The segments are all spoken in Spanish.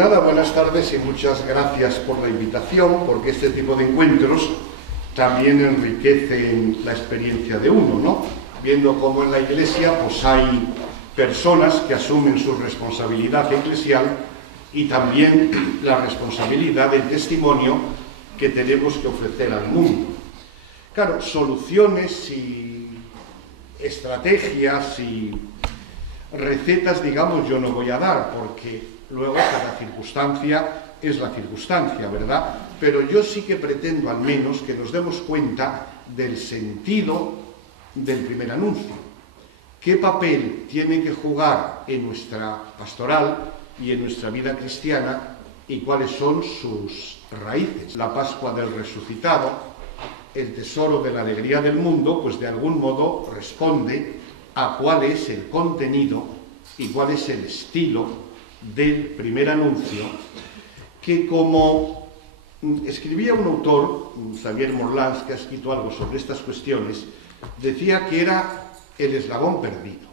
nada, buenas tardes y muchas gracias por la invitación, porque este tipo de encuentros también enriquecen la experiencia de uno, ¿no? Viendo cómo en la Iglesia pues hay personas que asumen su responsabilidad eclesial y también la responsabilidad del testimonio que tenemos que ofrecer al mundo. Claro, soluciones y estrategias y recetas, digamos, yo no voy a dar, porque luego cada circunstancia es la circunstancia, ¿verdad? Pero yo sí que pretendo al menos que nos demos cuenta del sentido del primer anuncio. ¿Qué papel tiene que jugar en nuestra pastoral y en nuestra vida cristiana y cuáles son sus raíces? La Pascua del Resucitado, el tesoro de la alegría del mundo, pues de algún modo responde a cuál es el contenido y cuál es el estilo del primer anuncio, que como escribía un autor, Xavier Morlans, que ha escrito algo sobre estas cuestiones, decía que era el eslabón perdido.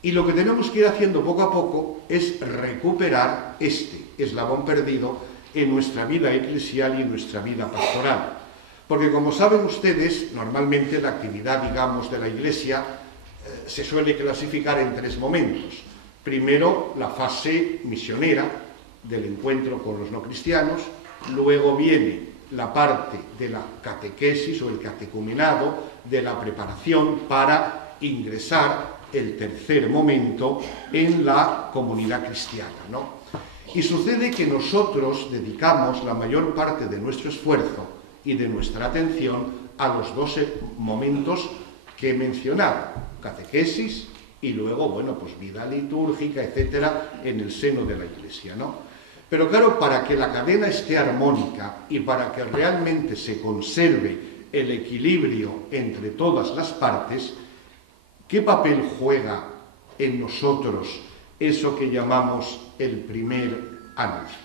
Y lo que tenemos que ir haciendo poco a poco es recuperar este eslabón perdido en nuestra vida eclesial y en nuestra vida pastoral. Porque como saben ustedes, normalmente la actividad, digamos, de la Iglesia se suele clasificar en tres momentos. Primero, la fase misionera del encuentro con los no cristianos, luego viene la parte de la catequesis o el catecumenado, de la preparación para ingresar el tercer momento en la comunidad cristiana, ¿no? Y sucede que nosotros dedicamos la mayor parte de nuestro esfuerzo y de nuestra atención a los dos momentos que he mencionado, catequesis y luego, bueno, pues vida litúrgica, etcétera, en el seno de la Iglesia, ¿no? Pero claro, para que la cadena esté armónica y para que realmente se conserve el equilibrio entre todas las partes, ¿qué papel juega en nosotros eso que llamamos el primer anuncio?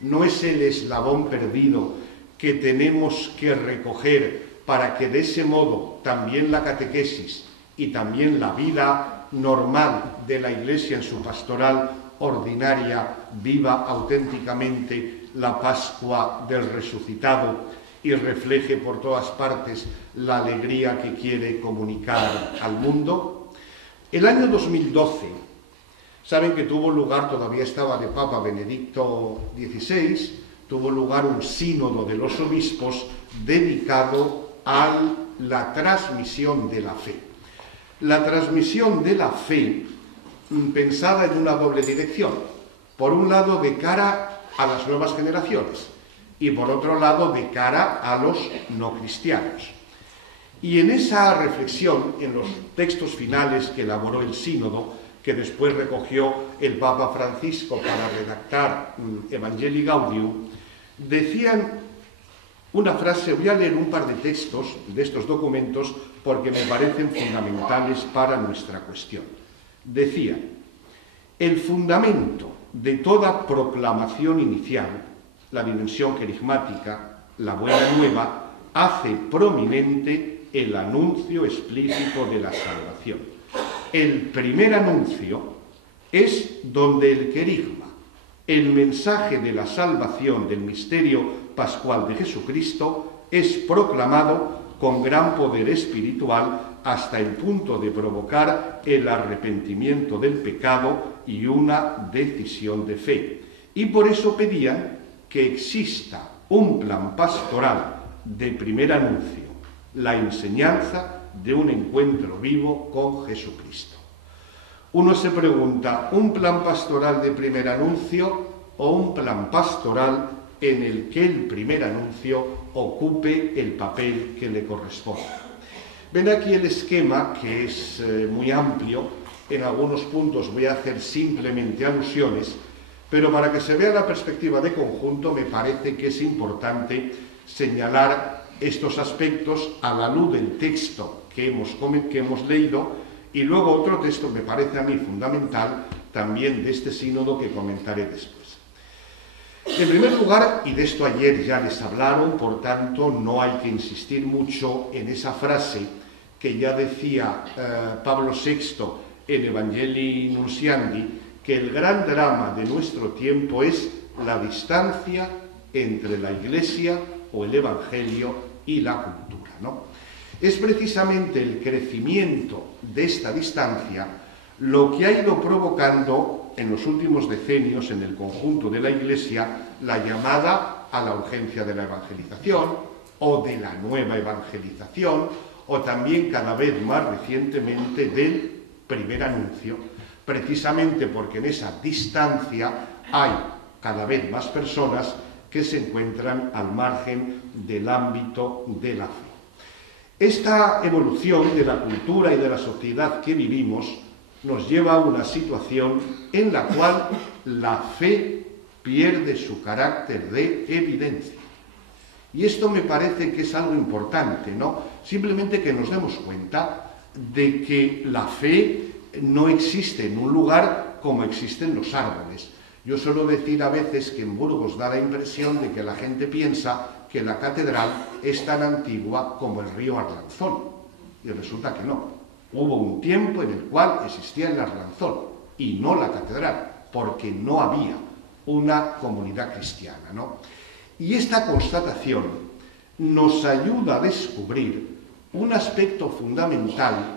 ¿No es el eslabón perdido que tenemos que recoger para que de ese modo también la catequesis y también la vida normal de la Iglesia en su pastoral ordinaria viva auténticamente la Pascua del Resucitado y refleje por todas partes la alegría que quiere comunicar al mundo? El año 2012, saben que tuvo lugar, todavía estaba de Papa Benedicto XVI, tuvo lugar un sínodo de los obispos dedicado a la transmisión de la fe. La transmisión de la fe pensada en una doble dirección. Por un lado, de cara a las nuevas generaciones y por otro lado, de cara a los no cristianos. Y en esa reflexión, en los textos finales que elaboró el sínodo, que después recogió el Papa Francisco para redactar Evangelii Gaudium, decían una frase. Voy a leer un par de textos de estos documentos porque me parecen fundamentales para nuestra cuestión. Decían: el fundamento de toda proclamación inicial, la dimensión querigmática, la buena nueva, hace prominente el anuncio explícito de la salvación. El primer anuncio es donde el querigma, el mensaje de la salvación del misterio pascual de Jesucristo, es proclamado con gran poder espiritual hasta el punto de provocar el arrepentimiento del pecado y una decisión de fe. Y por eso pedían que exista un plan pastoral de primer anuncio, la enseñanza de un encuentro vivo con Jesucristo. Uno se pregunta, ¿un plan pastoral de primer anuncio o un plan pastoral en el que el primer anuncio ocupe el papel que le corresponde? Ven aquí el esquema, que es muy amplio. En algunos puntos voy a hacer simplemente alusiones, pero para que se vea la perspectiva de conjunto me parece que es importante señalar estos aspectos a la luz del texto que hemos leído, y luego otro texto me parece a mí fundamental también de este sínodo que comentaré después. En primer lugar, y de esto ayer ya les hablaron, por tanto no hay que insistir mucho en esa frase que ya decía Pablo VI en Evangelii Nuntiandi, que el gran drama de nuestro tiempo es la distancia entre la Iglesia o el Evangelio y la cultura, ¿no? Es precisamente el crecimiento de esta distancia lo que ha ido provocando en los últimos decenios en el conjunto de la Iglesia la llamada a la urgencia de la evangelización o de la nueva evangelización o también cada vez más recientemente del primer anuncio, precisamente porque en esa distancia hay cada vez más personas que se encuentran al margen del ámbito de la fe. Esta evolución de la cultura y de la sociedad que vivimos nos lleva a una situación en la cual la fe pierde su carácter de evidencia. Y esto me parece que es algo importante, ¿no? Simplemente que nos demos cuenta de que la fe no existe en un lugar como existen los árboles. Yo suelo decir a veces que en Burgos da la impresión de que la gente piensa que la catedral es tan antigua como el río Arlanzón. Y resulta que no. Hubo un tiempo en el cual existía el Arlanzón y no la catedral, porque no había una comunidad cristiana, ¿no? Y esta constatación nos ayuda a descubrir un aspecto fundamental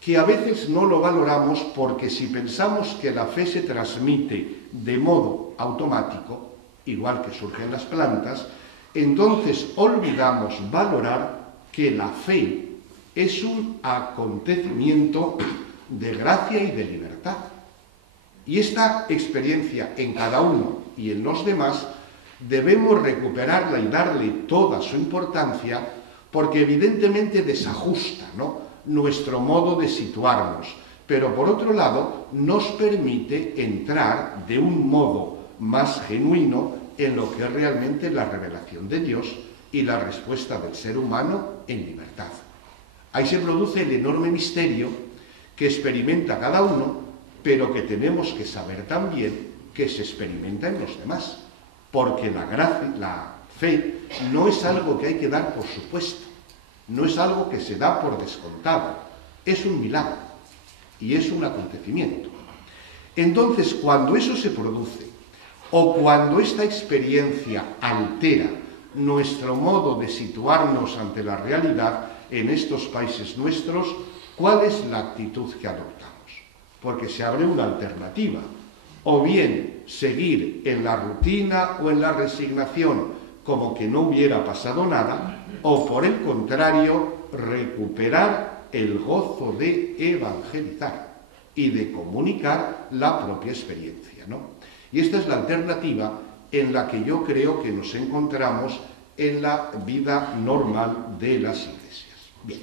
que a veces no lo valoramos porque si pensamos que la fe se transmite de modo automático, igual que surgen las plantas, entonces olvidamos valorar que la fe es un acontecimiento de gracia y de libertad. Y esta experiencia en cada uno y en los demás debemos recuperarla y darle toda su importancia porque evidentemente desajusta, ¿no?, nuestro modo de situarnos, pero por otro lado nos permite entrar de un modo más genuino en lo que es realmente la revelación de Dios y la respuesta del ser humano en libertad. Ahí se produce el enorme misterio que experimenta cada uno, pero que tenemos que saber también que se experimenta en los demás, porque la fe no es algo que hay que dar por supuesto, no es algo que se da por descontado, es un milagro y es un acontecimiento. Entonces, cuando eso se produce, o cuando esta experiencia altera nuestro modo de situarnos ante la realidad en estos países nuestros, ¿cuál es la actitud que adoptamos? Porque se abre una alternativa, o bien seguir en la rutina o en la resignación como que no hubiera pasado nada, o por el contrario, recuperar el gozo de evangelizar y de comunicar la propia experiencia, ¿no? Y esta es la alternativa en la que yo creo que nos encontramos en la vida normal de las iglesias. Bien,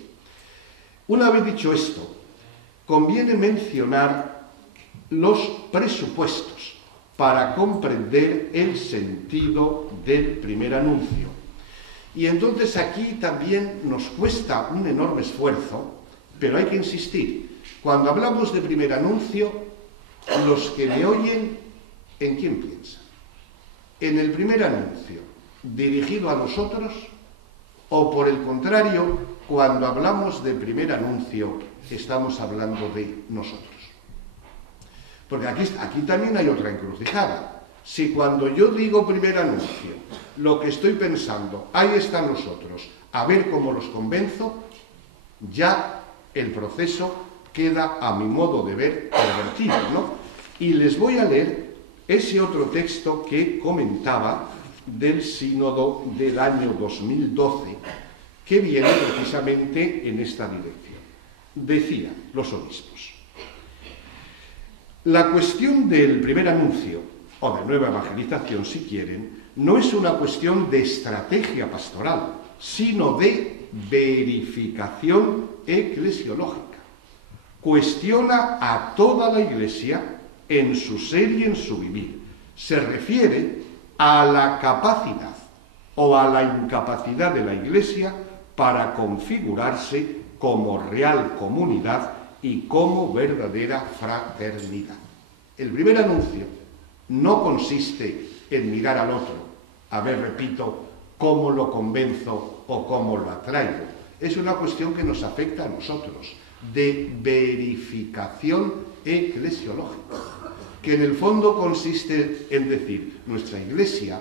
una vez dicho esto, conviene mencionar los presupuestos para comprender el sentido del primer anuncio. Y entonces aquí también nos cuesta un enorme esfuerzo, pero hay que insistir. Cuando hablamos de primer anuncio, los que me oyen, ¿en quién piensan? ¿En el primer anuncio dirigido a nosotros? ¿O por el contrario, cuando hablamos de primer anuncio, estamos hablando de nosotros? Porque aquí también hay otra encrucijada. Si cuando yo digo primer anuncio, lo que estoy pensando, ahí están los otros, a ver cómo los convenzo, ya el proceso queda, a mi modo de ver, pervertido, ¿no? Y les voy a leer ese otro texto que comentaba del sínodo del año 2012, que viene precisamente en esta dirección. Decían los obispos: la cuestión del primer anuncio, o de nueva evangelización si quieren, no es una cuestión de estrategia pastoral, sino de verificación eclesiológica. Cuestiona a toda la Iglesia en su ser y en su vivir. Se refiere a la capacidad o a la incapacidad de la Iglesia para configurarse como real comunidad y como verdadera fraternidad. El primer anuncio no consiste en mirar al otro, a ver, repito, cómo lo convenzo o cómo lo atraigo. Es una cuestión que nos afecta a nosotros, de verificación eclesiológica. que en el fondo consiste en decir, nuestra iglesia,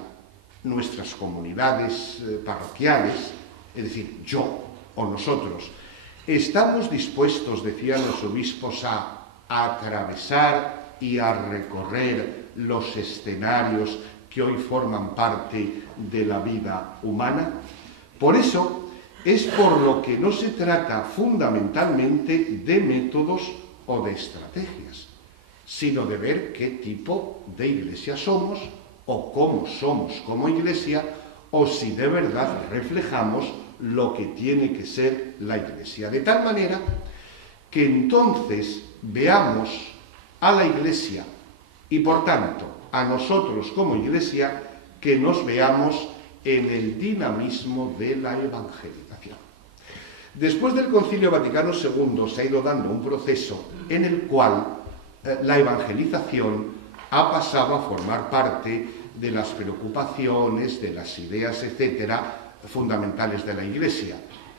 nuestras comunidades parroquiales, es decir, yo o nosotros, estamos dispuestos, decían los obispos, a atravesar y a recorrer los escenarios que hoy forman parte de la vida humana. Por eso es por lo que no se trata fundamentalmente de métodos o de estrategias, sino de ver qué tipo de iglesia somos o cómo somos como iglesia, o si de verdad reflejamos lo que tiene que ser la iglesia. De tal manera que entonces veamos a la iglesia y por tanto a nosotros como iglesia, que nos veamos en el dinamismo de la evangelización. Después del Concilio Vaticano II se ha ido dando un proceso en el cual la evangelización ha pasado a formar parte de las preocupaciones, de las ideas, etcétera, fundamentales de la Iglesia.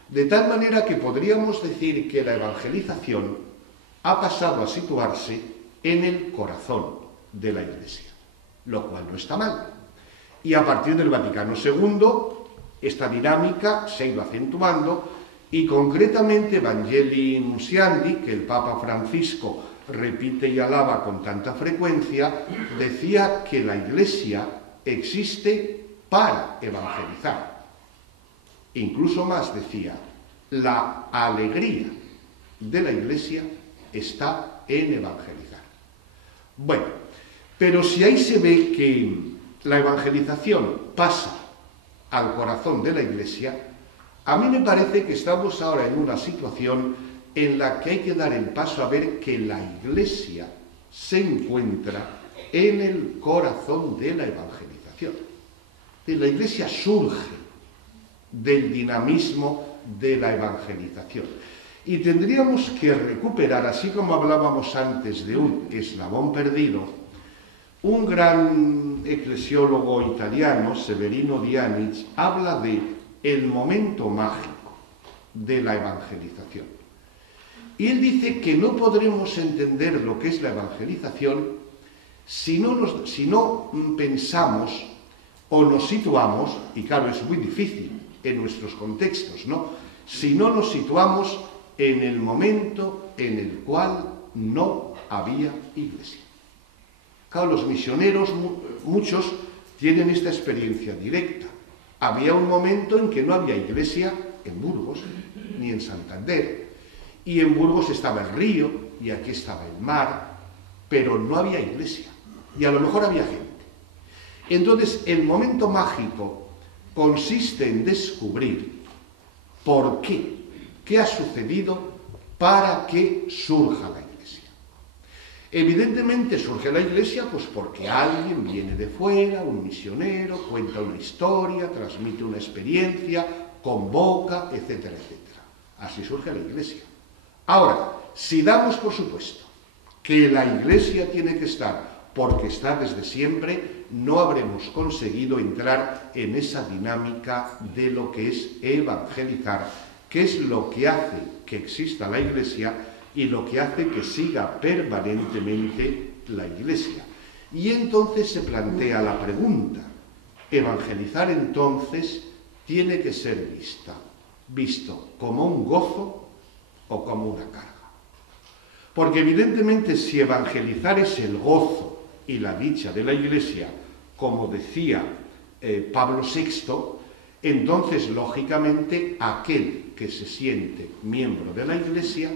De tal manera que podríamos decir que la evangelización ha pasado a situarse en el corazón de la Iglesia, lo cual no está mal. Y a partir del Vaticano II, esta dinámica se ha ido acentuando y concretamente Evangelii Nuntiandi, que el Papa Francisco repite y alaba con tanta frecuencia, decía que la Iglesia existe para evangelizar. Incluso más decía, la alegría de la Iglesia está en evangelizar. Bueno, pero si ahí se ve que la evangelización pasa al corazón de la Iglesia, a mí me parece que estamos ahora en una situación en la que hay que dar el paso a ver que la Iglesia se encuentra en el corazón de la evangelización. La Iglesia surge del dinamismo de la evangelización. Y tendríamos que recuperar, así como hablábamos antes de un eslabón perdido, un gran eclesiólogo italiano, Severino Dianiz, habla de el momento mágico de la evangelización. Y él dice que no podremos entender lo que es la evangelización si no pensamos o nos situamos, y claro, es muy difícil en nuestros contextos, ¿no? Si no nos situamos en el momento en el cual no había iglesia. Claro, los misioneros, muchos tienen esta experiencia directa. Había un momento en que no había iglesia en Burgos, ni en Santander, y en Burgos estaba el río, y aquí estaba el mar, pero no había iglesia, y a lo mejor había gente. Entonces, el momento mágico consiste en descubrir por qué ha sucedido para que surja la iglesia. Evidentemente surge la iglesia pues porque alguien viene de fuera, un misionero, cuenta una historia, transmite una experiencia, convoca, etcétera, etcétera. Así surge la iglesia. Ahora, si damos por supuesto que la iglesia tiene que estar porque está desde siempre, no habremos conseguido entrar en esa dinámica de lo que es evangelizar, que es lo que hace que exista la iglesia y lo que hace que siga permanentemente la iglesia. Y entonces se plantea la pregunta, evangelizar entonces tiene que ser visto como un gozo o como una carga. Porque evidentemente si evangelizar es el gozo y la dicha de la iglesia, como decía Pablo VI, entonces lógicamente aquel que se siente miembro de la iglesia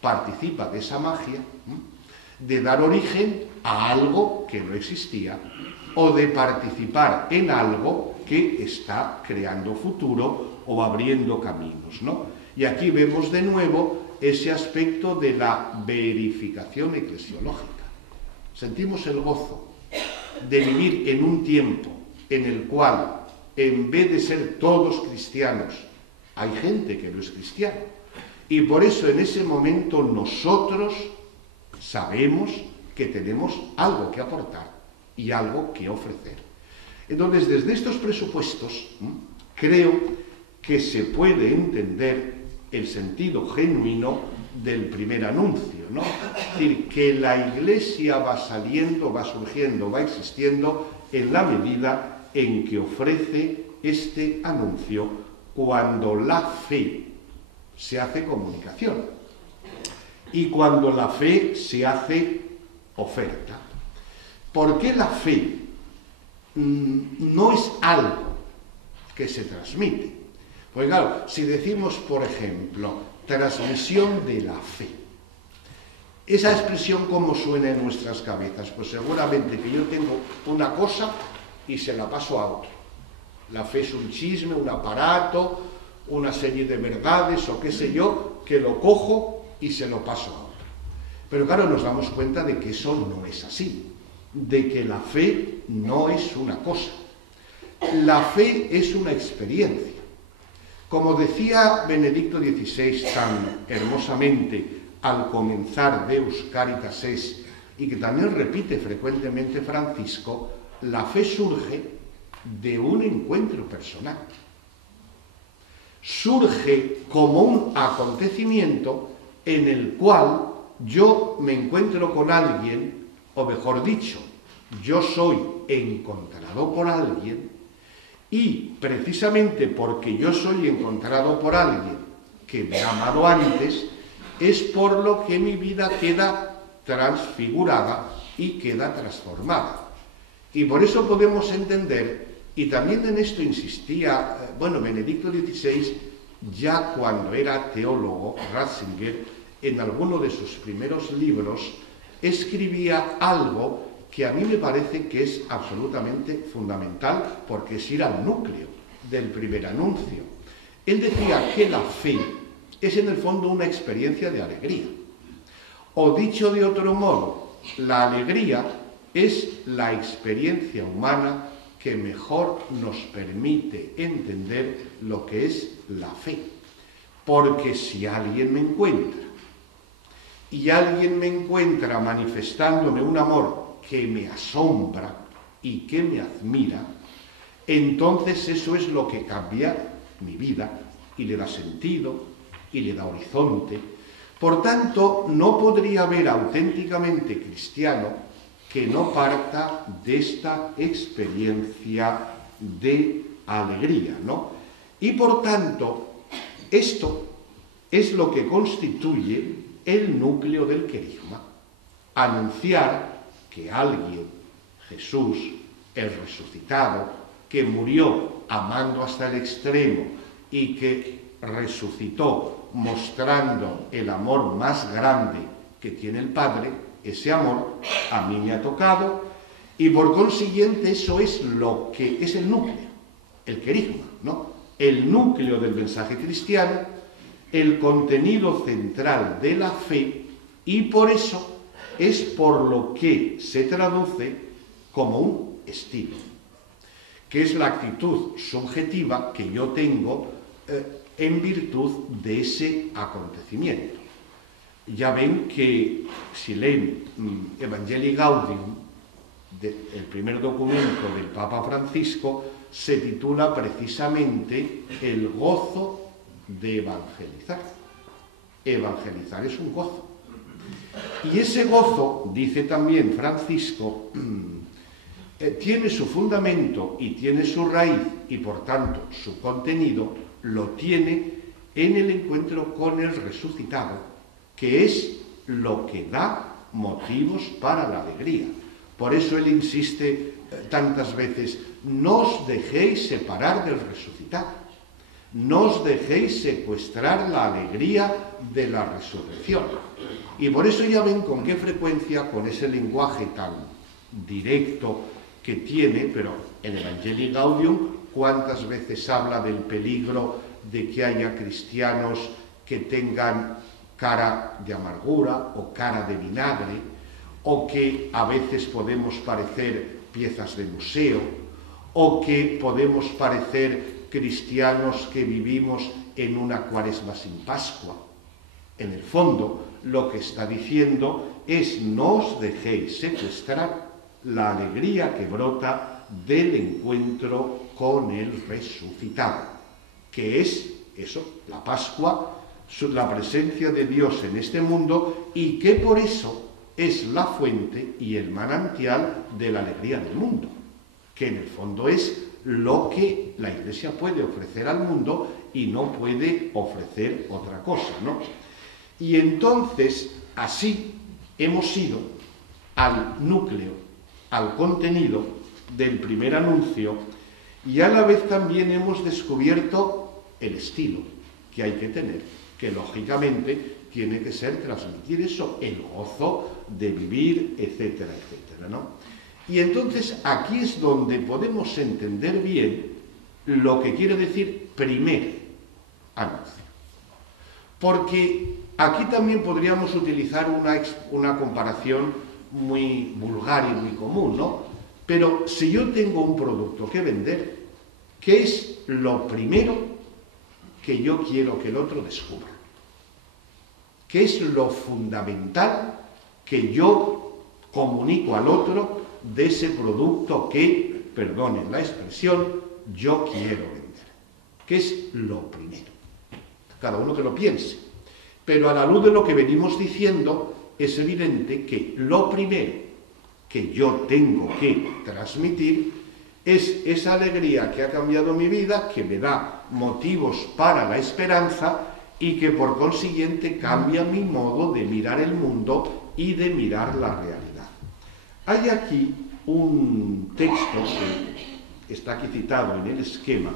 participa de esa magia de dar origen a algo que no existía o de participar en algo que está creando futuro o abriendo caminos, ¿no? Y aquí vemos de nuevo ese aspecto de la verificación eclesiológica. Sentimos el gozo de vivir en un tiempo en el cual, en vez de ser todos cristianos, hay gente que no es cristiana. Y por eso en ese momento nosotros sabemos que tenemos algo que aportar y algo que ofrecer. Entonces, desde estos presupuestos, creo que se puede entender el sentido genuino del primer anuncio, ¿no? Es decir, que la Iglesia va saliendo, va surgiendo, va existiendo en la medida en que ofrece este anuncio cuando la fe se hace comunicación y cuando la fe se hace oferta. ¿Por qué la fe no es algo que se transmite? Pues claro, si decimos, por ejemplo, transmisión de la fe, esa expresión ¿cómo suena en nuestras cabezas? Pues seguramente que yo tengo una cosa y se la paso a otro. La fe es un chisme, un aparato, una serie de verdades o qué sé yo, que lo cojo y se lo paso a otro. Pero claro, nos damos cuenta de que eso no es así, de que la fe no es una cosa. La fe es una experiencia. Como decía Benedicto XVI tan hermosamente al comenzar Deus Caritas es, y que también repite frecuentemente Francisco, la fe surge de un encuentro personal. Surge como un acontecimiento en el cual yo me encuentro con alguien, o mejor dicho, yo soy encontrado por alguien, y precisamente porque yo soy encontrado por alguien que me ha amado antes, es por lo que mi vida queda transfigurada y queda transformada. Y por eso podemos entender, y también en esto insistía, Benedicto XVI, ya cuando era teólogo, Ratzinger, en alguno de sus primeros libros, escribía algo que a mí me parece que es absolutamente fundamental, porque es ir al núcleo del primer anuncio. Él decía que la fe es en el fondo una experiencia de alegría. O dicho de otro modo, la alegría es la experiencia humana que mejor nos permite entender lo que es la fe. Porque si alguien me encuentra, y alguien me encuentra manifestándome un amor que me asombra y que me admira, entonces eso es lo que cambia mi vida y le da sentido y le da horizonte. Por tanto, no podría haber auténticamente cristiano que no parta de esta experiencia de alegría, ¿no? Y por tanto, esto es lo que constituye el núcleo del querigma. Anunciar que alguien, Jesús, el resucitado, que murió amando hasta el extremo y que resucitó mostrando el amor más grande que tiene el Padre, ese amor a mí me ha tocado, y por consiguiente eso es lo que es el núcleo, el querigma, ¿no? El núcleo del mensaje cristiano, el contenido central de la fe, y por eso es por lo que se traduce como un estilo, que es la actitud subjetiva que yo tengo en virtud de ese acontecimiento. Ya ven que si leen Evangelii Gaudium, el primer documento del Papa Francisco, se titula precisamente El gozo de evangelizar. Evangelizar es un gozo. Y ese gozo, dice también Francisco, tiene su fundamento y tiene su raíz y por tanto su contenido lo tiene en el encuentro con el resucitado, que es lo que da motivos para la alegría. Por eso él insiste tantas veces, no os dejéis separar del resucitado, no os dejéis secuestrar la alegría de la resurrección. Y por eso ya ven con qué frecuencia, con ese lenguaje tan directo que tiene, pero en Evangelii Gaudium, cuántas veces habla del peligro de que haya cristianos que tengan cara de amargura o cara de vinagre, o que a veces podemos parecer piezas de museo, o que podemos parecer cristianos que vivimos en una cuaresma sin Pascua. En el fondo, lo que está diciendo es no os dejéis secuestrar la alegría que brota del encuentro con el resucitado, que es eso, la Pascua, la presencia de Dios en este mundo y que por eso es la fuente y el manantial de la alegría del mundo, que en el fondo es lo que la Iglesia puede ofrecer al mundo y no puede ofrecer otra cosa, ¿no? Y entonces, así hemos ido al núcleo, al contenido del primer anuncio, y a la vez también hemos descubierto el estilo que hay que tener, que lógicamente tiene que ser transmitir eso, el gozo de vivir, etcétera, etcétera, ¿no? Y entonces aquí es donde podemos entender bien lo que quiere decir primer anuncio. Porque aquí también podríamos utilizar una comparación muy vulgar y muy común, ¿no? Pero si yo tengo un producto que vender, ¿qué es lo primero que yo quiero que el otro descubra? ¿Qué es lo fundamental que yo comunico al otro de ese producto que, perdonen la expresión, yo quiero vender? ¿Qué es lo primero? Cada uno que lo piense. Pero a la luz de lo que venimos diciendo, es evidente que lo primero que yo tengo que transmitir es esa alegría que ha cambiado mi vida, que me da motivos para la esperanza y que por consiguiente cambia mi modo de mirar el mundo y de mirar la realidad. Hay aquí un texto que está aquí citado en el esquema,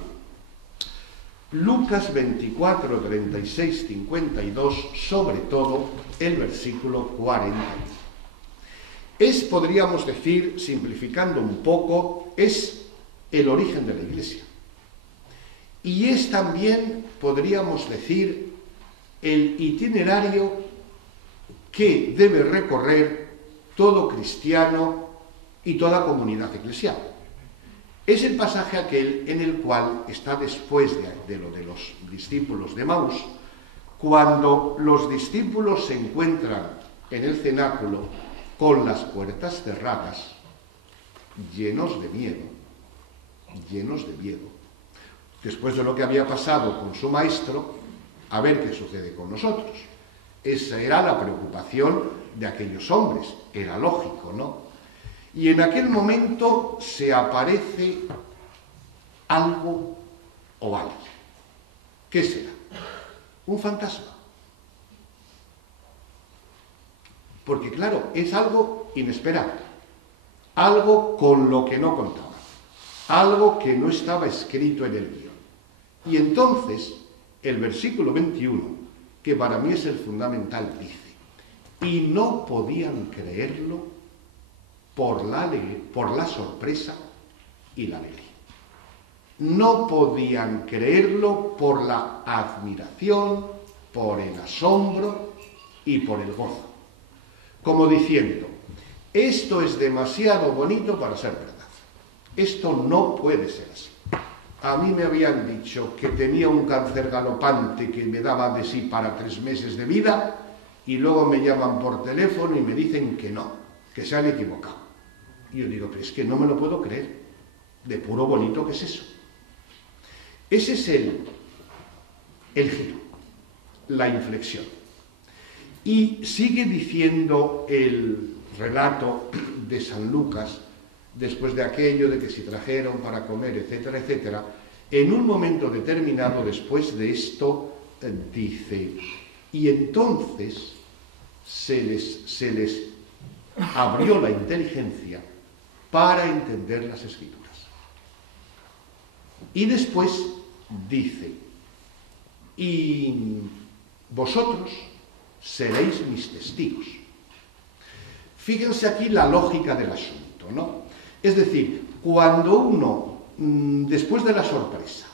Lucas 24, 36, 52, sobre todo el versículo 40. Es, podríamos decir, simplificando un poco, es el origen de la Iglesia. Y es también, podríamos decir, el itinerario que debe recorrer todo cristiano y toda comunidad eclesial. Es el pasaje aquel en el cual está después de lo de los discípulos de Emaús, cuando los discípulos se encuentran en el cenáculo con las puertas cerradas, llenos de miedo, después de lo que había pasado con su maestro, a ver qué sucede con nosotros. Esa era la preocupación de aquellos hombres, era lógico, ¿no? Y en aquel momento se aparece algo o alguien. ¿Qué será? Un fantasma. Porque claro, es algo inesperado, algo con lo que no contaban, algo que no estaba escrito en el guión. Y entonces, el versículo 21, que para mí es el fundamental, dice: y no podían creerlo por la sorpresa y la alegría. No podían creerlo por la admiración, por el asombro y por el gozo. Como diciendo, esto es demasiado bonito para ser verdad. Esto no puede ser así. A mí me habían dicho que tenía un cáncer galopante que me daba de sí para 3 meses de vida y luego me llaman por teléfono y me dicen que no, que se han equivocado. Y yo digo, pero es que no me lo puedo creer, de puro bonito que es eso. Ese es el giro, la inflexión. Y sigue diciendo el relato de San Lucas, después de aquello de que se trajeron para comer, etcétera, etcétera, en un momento determinado después de esto, dice, y entonces se les abrió la inteligencia para entender las Escrituras. Y después dice, y vosotros seréis mis testigos. Fíjense aquí la lógica del asunto, ¿no? Es decir, cuando uno, después de la sorpresa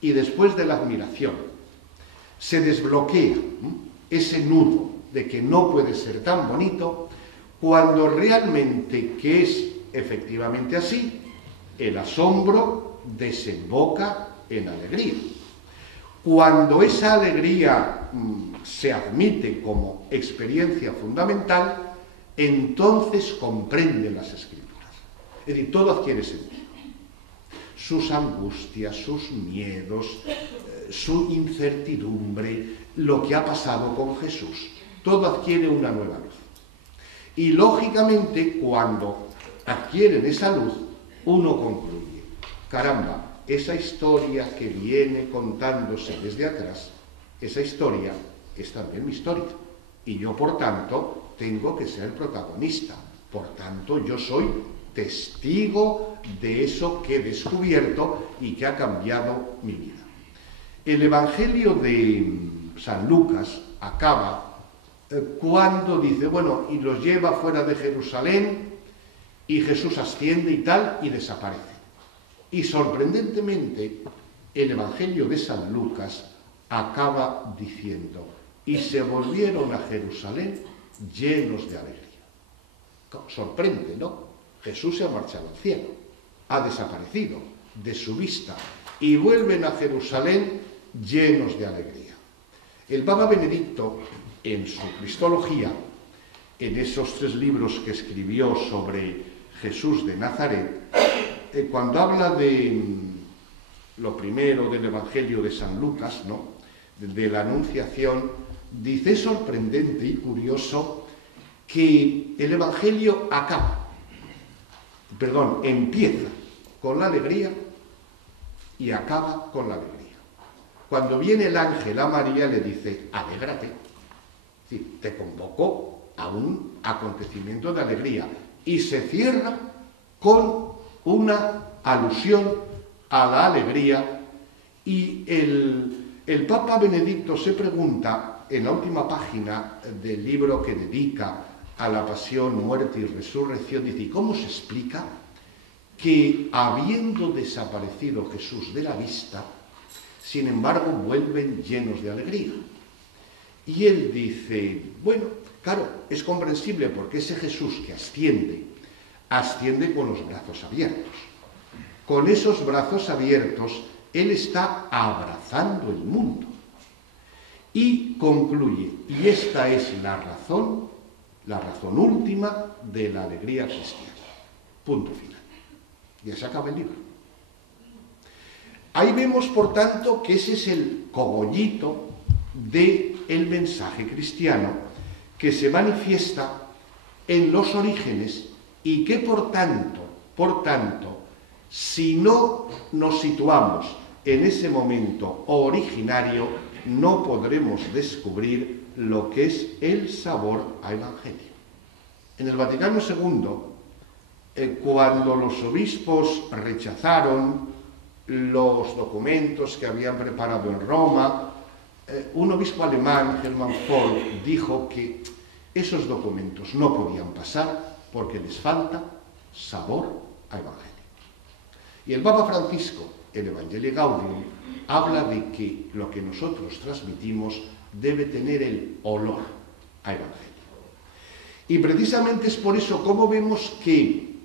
y después de la admiración, se desbloquea ese nudo de que no puede ser tan bonito, cuando realmente que es efectivamente así, el asombro desemboca en alegría. Cuando esa alegría se admite como experiencia fundamental, entonces comprende las Escrituras. Es decir, todo adquiere sentido. Sus angustias, sus miedos, su incertidumbre, lo que ha pasado con Jesús. Todo adquiere una nueva luz. Y lógicamente, cuando adquieren esa luz, uno concluye: caramba, esa historia que viene contándose desde atrás, esa historia es también mi historia. Y yo, por tanto, tengo que ser protagonista. Por tanto, yo soy testigo de eso que he descubierto y que ha cambiado mi vida. El Evangelio de San Lucas acaba cuando dice, bueno, y los lleva fuera de Jerusalén, y Jesús asciende y tal, y desaparece. Y sorprendentemente, el Evangelio de San Lucas acaba diciendo, y se volvieron a Jerusalén llenos de alegría. Sorprende, ¿no? Jesús se ha marchado al cielo, ha desaparecido de su vista, y vuelven a Jerusalén llenos de alegría. El Papa Benedicto, en su Cristología, en esos 3 libros que escribió sobre Jesús de Nazaret, cuando habla de lo primero del Evangelio de San Lucas, ¿no?, de la Anunciación, dice: es sorprendente y curioso que el Evangelio empieza con la alegría y acaba con la alegría. Cuando viene el ángel a María, le dice: alégrate. Sí, te convoco a un acontecimiento de alegría. Y se cierra con una alusión a la alegría. Y el Papa Benedicto se pregunta, en la última página del libro que dedica a la pasión, muerte y resurrección, dice: ¿y cómo se explica que, habiendo desaparecido Jesús de la vista, sin embargo vuelven llenos de alegría? Y él dice, bueno, claro, es comprensible, porque ese Jesús que asciende con los brazos abiertos. Con esos brazos abiertos, él está abrazando el mundo. Y concluye, y esta es la razón última de la alegría cristiana. Punto final. Ya se acaba el libro. Ahí vemos, por tanto, que ese es el cogollito del mensaje cristiano, que se manifiesta en los orígenes y que, por tanto, si no nos situamos en ese momento originario, no podremos descubrir lo que es el sabor a Evangelio. En el Vaticano II, cuando los obispos rechazaron los documentos que habían preparado en Roma, un obispo alemán, Hermann Voll, dijo que esos documentos no podían pasar porque les falta sabor a Evangelio. Y el Papa Francisco, el Evangelii Gaudium, habla de que lo que nosotros transmitimos debe tener el olor a Evangelio. Y precisamente es por eso como vemos que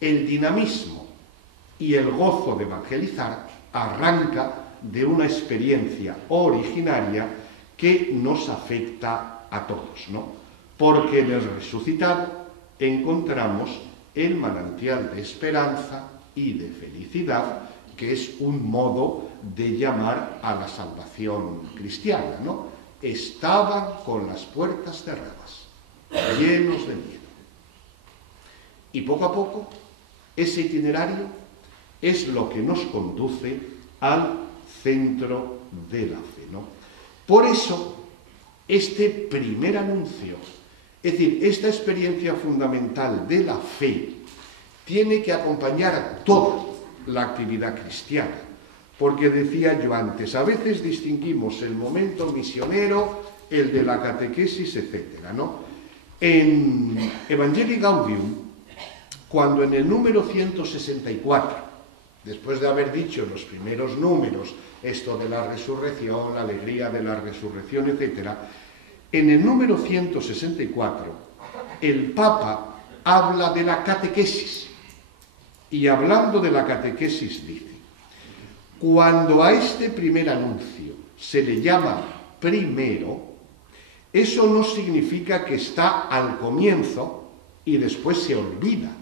el dinamismo y el gozo de evangelizar arranca de una experiencia originaria que nos afecta a todos, ¿no? Porque en el resucitado encontramos el manantial de esperanza y de felicidad, que es un modo de llamar a la salvación cristiana, ¿no? Estaban con las puertas cerradas, llenos de miedo. Y poco a poco, ese itinerario es lo que nos conduce al centro de la fe, ¿no? Por eso, este primer anuncio, es decir, esta experiencia fundamental de la fe, tiene que acompañar toda la actividad cristiana, porque decía yo antes, a veces distinguimos el momento misionero, el de la catequesis, etc., ¿no? En Evangelii Gaudium, cuando en el número 164, después de haber dicho en los primeros números esto de la resurrección, la alegría de la resurrección, etc., en el número 164, el Papa habla de la catequesis. Y hablando de la catequesis dice, cuando a este primer anuncio se le llama primero, eso no significa que está al comienzo y después se olvida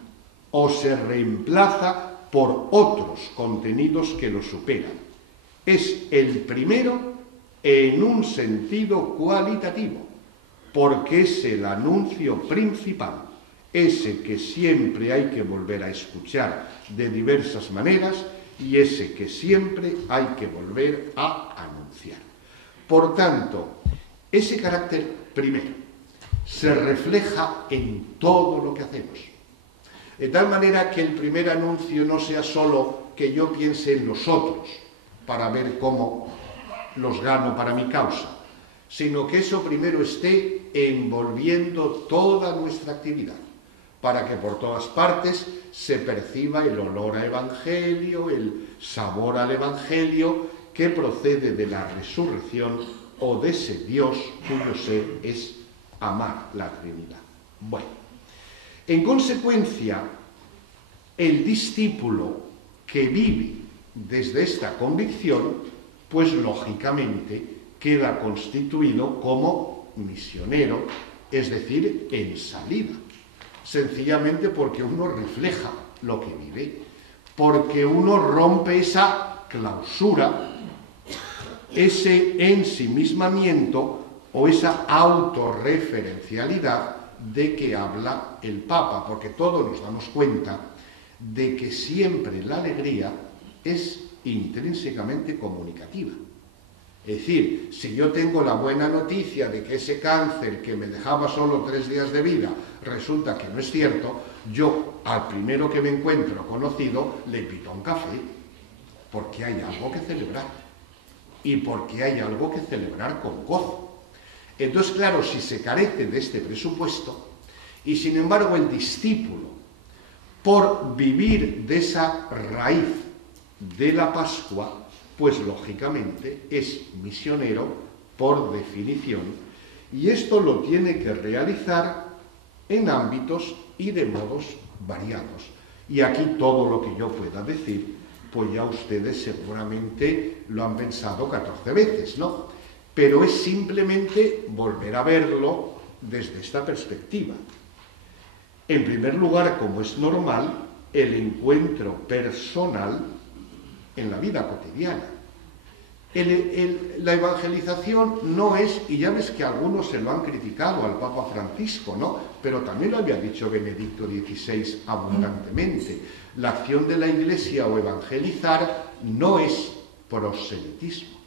o se reemplaza por otros contenidos que lo superan. Es el primero en un sentido cualitativo, porque es el anuncio principal, ese que siempre hay que volver a escuchar de diversas maneras y ese que siempre hay que volver a anunciar. Por tanto, ese carácter primero se refleja en todo lo que hacemos. De tal manera que el primer anuncio no sea solo que yo piense en los otros para ver cómo los gano para mi causa, sino que eso primero esté envolviendo toda nuestra actividad, para que por todas partes se perciba el olor al Evangelio, el sabor al Evangelio que procede de la resurrección o de ese Dios cuyo ser es amar la Trinidad. Bueno, en consecuencia, el discípulo que vive desde esta convicción, pues lógicamente queda constituido como misionero, es decir, en salida, sencillamente porque uno refleja lo que vive, porque uno rompe esa clausura, ese ensimismamiento o esa autorreferencialidad de que habla el Papa, porque todos nos damos cuenta de que siempre la alegría es intrínsecamente comunicativa. Es decir, si yo tengo la buena noticia de que ese cáncer que me dejaba solo 3 días de vida resulta que no es cierto, yo al primero que me encuentro conocido le invito a un café, porque hay algo que celebrar y porque hay algo que celebrar con gozo. Entonces, claro, si se carece de este presupuesto y sin embargo el discípulo, por vivir de esa raíz de la Pascua, pues lógicamente es misionero por definición, y esto lo tiene que realizar en ámbitos y de modos variados. Y aquí todo lo que yo pueda decir, pues ya ustedes seguramente lo han pensado 14 veces, ¿no? Pero es simplemente volver a verlo desde esta perspectiva. En primer lugar, como es normal, el encuentro personal en la vida cotidiana. La evangelización no es, y ya ves que algunos se lo han criticado al Papa Francisco, ¿no? Pero también lo había dicho Benedicto XVI abundantemente. La acción de la Iglesia o evangelizar no es proselitismo,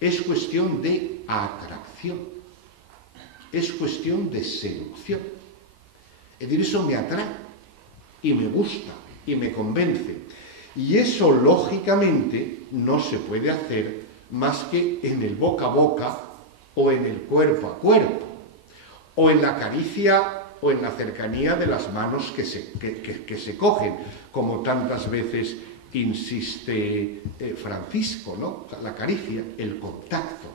es cuestión de atracción, es cuestión de seducción. Es decir, eso me atrae y me gusta y me convence. Y eso, lógicamente, no se puede hacer más que en el boca a boca o en el cuerpo a cuerpo, o en la caricia o en la cercanía de las manos que se cogen, como tantas veces insiste Francisco, ¿no? La caricia, el contacto,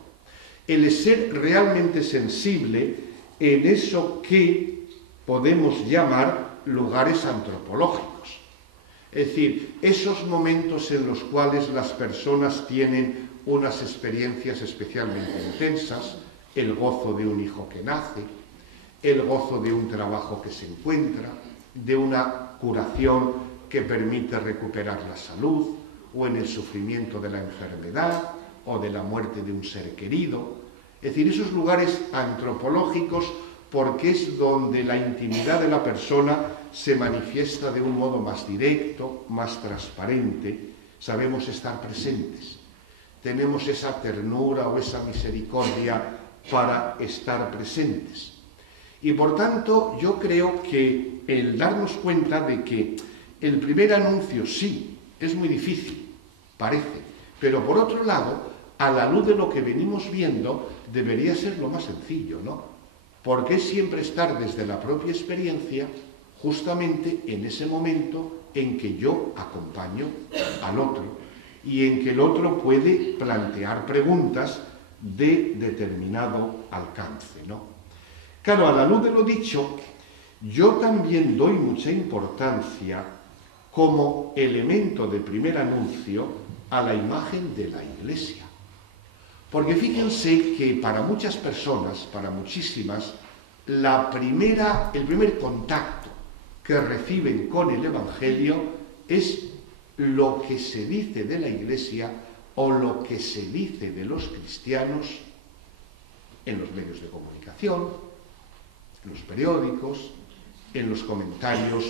el ser realmente sensible en eso que podemos llamar lugares antropológicos. Es decir, esos momentos en los cuales las personas tienen unas experiencias especialmente intensas, el gozo de un hijo que nace, el gozo de un trabajo que se encuentra, de una curación que permite recuperar la salud, o en el sufrimiento de la enfermedad, o de la muerte de un ser querido. Es decir, esos lugares antropológicos, porque es donde la intimidad de la persona se manifiesta de un modo más directo, más transparente. Sabemos estar presentes, tenemos esa ternura o esa misericordia para estar presentes. Y por tanto, yo creo que el darnos cuenta de que el primer anuncio sí, es muy difícil, parece, pero por otro lado, a la luz de lo que venimos viendo, debería ser lo más sencillo, ¿no? Porque es siempre estar desde la propia experiencia, justamente en ese momento en que yo acompaño al otro y en que el otro puede plantear preguntas de determinado alcance, ¿no? Claro, a la luz de lo dicho, yo también doy mucha importancia como elemento de primer anuncio a la imagen de la Iglesia. Porque fíjense que para muchas personas, para muchísimas, el primer contacto que reciben con el Evangelio es lo que se dice de la Iglesia o lo que se dice de los cristianos en los medios de comunicación, en los periódicos, en los comentarios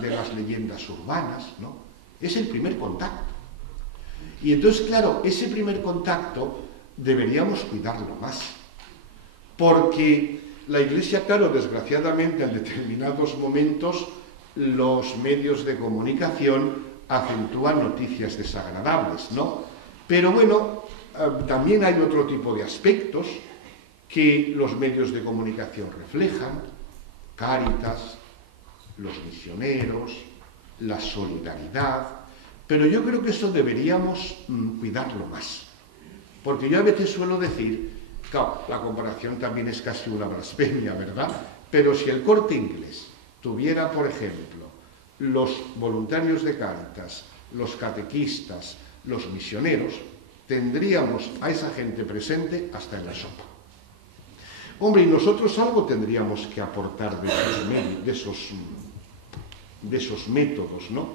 de las leyendas urbanas, ¿no? Es el primer contacto. Y entonces, claro, ese primer contacto deberíamos cuidarlo más, porque la Iglesia, claro, desgraciadamente en determinados momentos los medios de comunicación acentúan noticias desagradables, ¿no? Pero bueno, también hay otro tipo de aspectos que los medios de comunicación reflejan: Cáritas, los misioneros, la solidaridad. Pero yo creo que eso deberíamos cuidarlo más, porque yo a veces suelo decir, claro, la comparación también es casi una blasfemia, ¿verdad? Pero si el Corte Inglés tuviera, por ejemplo, los voluntarios de Cáritas, los catequistas, los misioneros, tendríamos a esa gente presente hasta en la sopa. Hombre, y nosotros algo tendríamos que aportar de esos métodos, ¿no?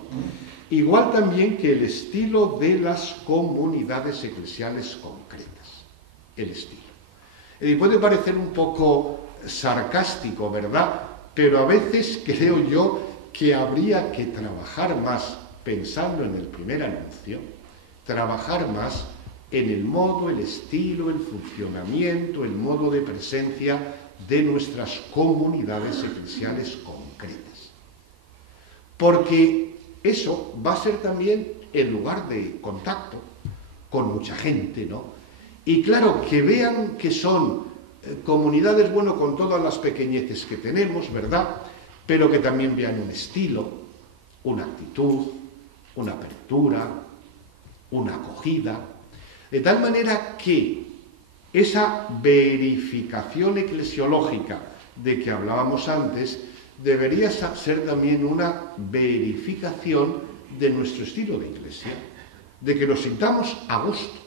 Igual también que el estilo de las comunidades eclesiales concretas. El estilo. Y puede parecer un poco sarcástico, ¿verdad? Pero a veces creo yo que habría que trabajar más, pensando en el primer anuncio, trabajar más en el modo, el estilo, el funcionamiento, el modo de presencia de nuestras comunidades eclesiales concretas. Porque eso va a ser también el lugar de contacto con mucha gente, ¿no? Y claro, que vean que son comunidades, bueno, con todas las pequeñeces que tenemos, ¿verdad? Pero que también vean un estilo, una actitud, una apertura, una acogida, de tal manera que esa verificación eclesiológica de que hablábamos antes debería ser también una verificación de nuestro estilo de iglesia, de que nos sintamos a gusto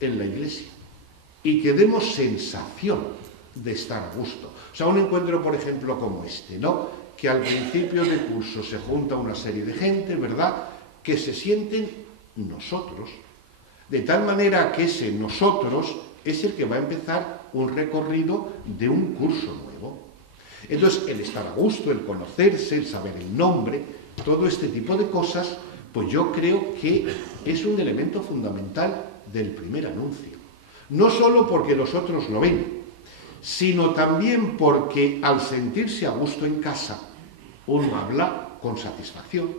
en la iglesia y que demos sensación de estar a gusto. O sea, un encuentro, por ejemplo, como este, ¿no? Que al principio del curso se junta una serie de gente, ¿verdad?, que se sienten nosotros, de tal manera que ese nosotros es el que va a empezar un recorrido de un curso nuevo. Entonces, el estar a gusto, el conocerse, el saber el nombre, todo este tipo de cosas, pues yo creo que es un elemento fundamental del primer anuncio. No solo porque los otros lo ven, sino también porque al sentirse a gusto en casa, uno habla con satisfacción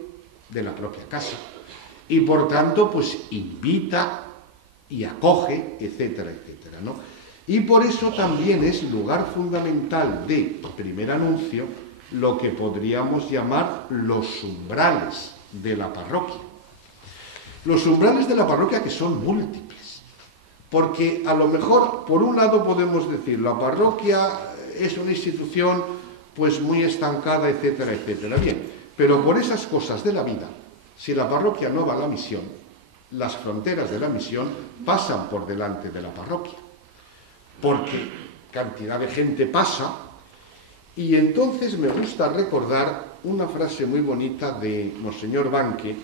de la propia casa y por tanto pues invita y acoge, etcétera, etcétera, ¿no? Y por eso también es lugar fundamental de primer anuncio lo que podríamos llamar los umbrales de la parroquia. Los umbrales de la parroquia, que son múltiples, porque a lo mejor por un lado podemos decir la parroquia es una institución pues muy estancada, etcétera, etcétera. Bien, pero por esas cosas de la vida, si la parroquia no va a la misión, las fronteras de la misión pasan por delante de la parroquia, porque cantidad de gente pasa. Y entonces me gusta recordar una frase muy bonita de Monseñor Banque,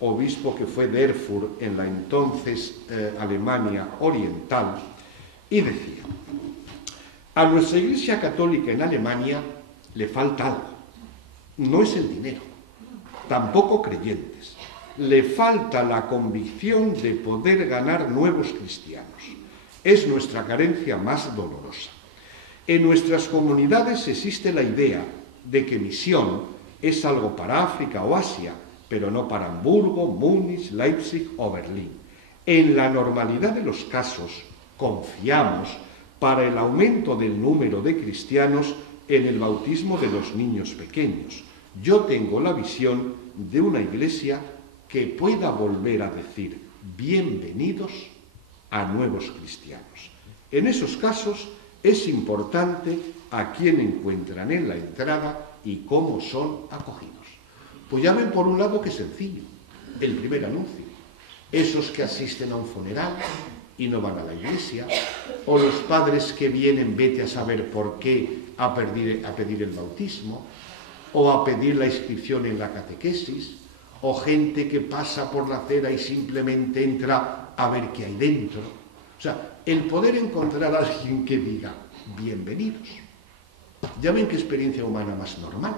obispo que fue de Erfurt en la entonces Alemania Oriental, y decía: a nuestra Iglesia Católica en Alemania le falta algo. No es el dinero, tampoco creyentes. Le falta la convicción de poder ganar nuevos cristianos. Es nuestra carencia más dolorosa. En nuestras comunidades existe la idea de que misión es algo para África o Asia, pero no para Hamburgo, Múnich, Leipzig o Berlín. En la normalidad de los casos, confiamos para el aumento del número de cristianos en el bautismo de los niños pequeños. Yo tengo la visión de una iglesia que pueda volver a decir bienvenidos a nuevos cristianos. En esos casos es importante a quién encuentran en la entrada y cómo son acogidos. Pues ya ven por un lado que sencillo, el primer anuncio. Esos que asisten a un funeral y no van a la iglesia, o los padres que vienen, vete a saber por qué, a pedir el bautismo, o a pedir la inscripción en la catequesis, o gente que pasa por la acera y simplemente entra a ver qué hay dentro. O sea, el poder encontrar a alguien que diga, bienvenidos. Ya ven qué experiencia humana más normal.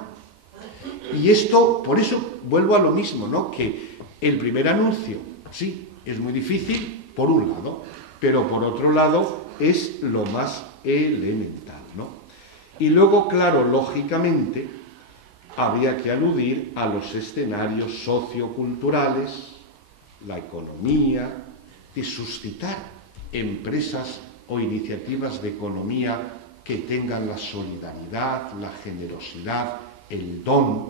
Y esto, por eso vuelvo a lo mismo, ¿no? Que el primer anuncio, sí, es muy difícil, por un lado, pero por otro lado es lo más elemental, ¿no? Y luego, claro, lógicamente, había que aludir a los escenarios socioculturales, la economía, y suscitar empresas o iniciativas de economía que tengan la solidaridad, la generosidad, el don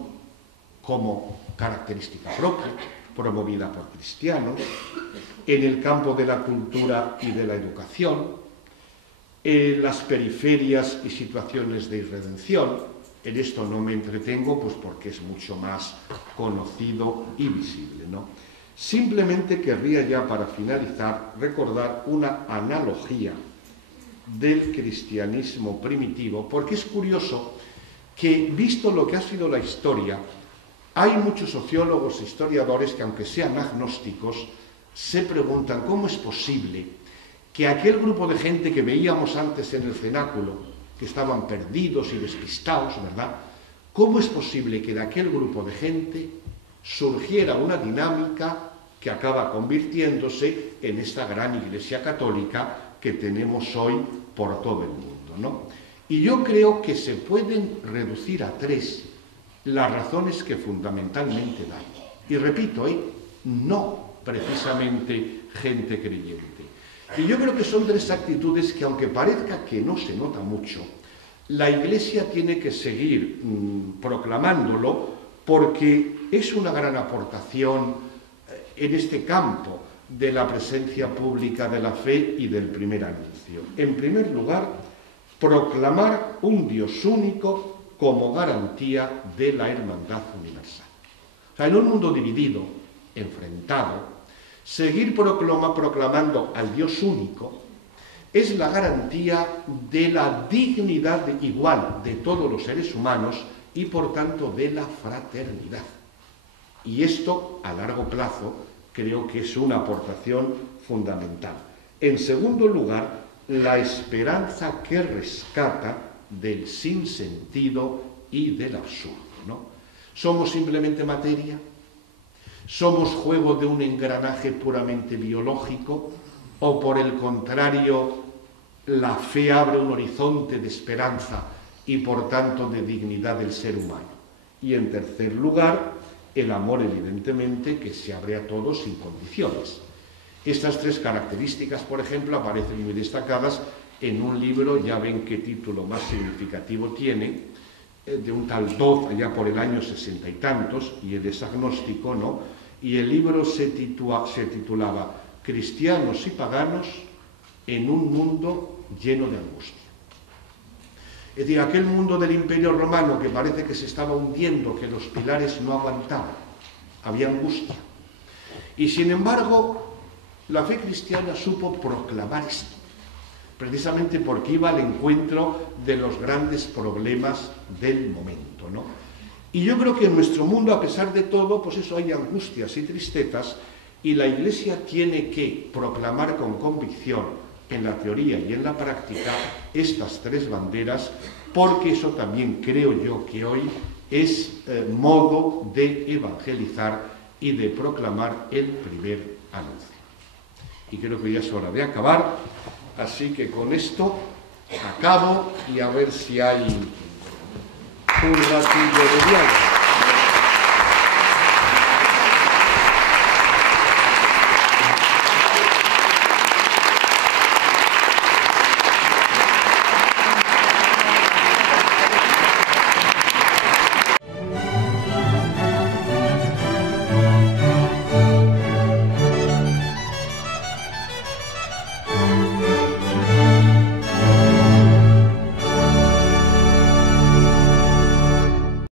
como característica propia, promovida por cristianos, en el campo de la cultura y de la educación, en las periferias y situaciones de irredención. En esto no me entretengo, pues porque es mucho más conocido y visible, ¿no? Simplemente querría ya para finalizar recordar una analogía del cristianismo primitivo, porque es curioso que, visto lo que ha sido la historia, hay muchos sociólogos e historiadores que, aunque sean agnósticos, se preguntan cómo es posible que aquel grupo de gente que veíamos antes en el cenáculo, que estaban perdidos y despistados, ¿verdad? ¿Cómo es posible que de aquel grupo de gente surgiera una dinámica que acaba convirtiéndose en esta gran Iglesia católica que tenemos hoy por todo el mundo, ¿no? Y yo creo que se pueden reducir a tres las razones que fundamentalmente dan. Y repito, no precisamente gente creyente. Y yo creo que son tres actitudes que, aunque parezca que no se nota mucho, la Iglesia tiene que seguir proclamándolo, porque es una gran aportación en este campo de la presencia pública de la fe y del primer anuncio. En primer lugar, proclamar un Dios único como garantía de la hermandad universal. O sea, en un mundo dividido, enfrentado, seguir proclamando al Dios único es la garantía de la dignidad igual de todos los seres humanos y, por tanto, de la fraternidad. Y esto, a largo plazo, creo que es una aportación fundamental. En segundo lugar, la esperanza que rescata del sinsentido y del absurdo, ¿no? ¿Somos simplemente materia? ¿Somos juego de un engranaje puramente biológico? ¿O por el contrario, la fe abre un horizonte de esperanza y por tanto de dignidad del ser humano? Y en tercer lugar, el amor evidentemente que se abre a todos sin condiciones. Estas tres características, por ejemplo, aparecen muy destacadas en un libro, ya ven qué título más significativo tiene, de un tal Dodd, allá por el año 60 y tantos, y él es agnóstico, ¿no? Y el libro se titulaba Cristianos y paganos en un mundo lleno de angustia. Es decir, aquel mundo del Imperio Romano que parece que se estaba hundiendo, que los pilares no aguantaban, había angustia. Y sin embargo, la fe cristiana supo proclamar esto, precisamente porque iba al encuentro de los grandes problemas del momento, ¿no? Y yo creo que en nuestro mundo, a pesar de todo, pues eso, hay angustias y tristezas, y la Iglesia tiene que proclamar con convicción, en la teoría y en la práctica, estas tres banderas, porque eso también creo yo que hoy es modo de evangelizar y de proclamar el primer anuncio. Y creo que ya es hora de acabar, así que con esto acabo y a ver si hay un ratillo de diálogo.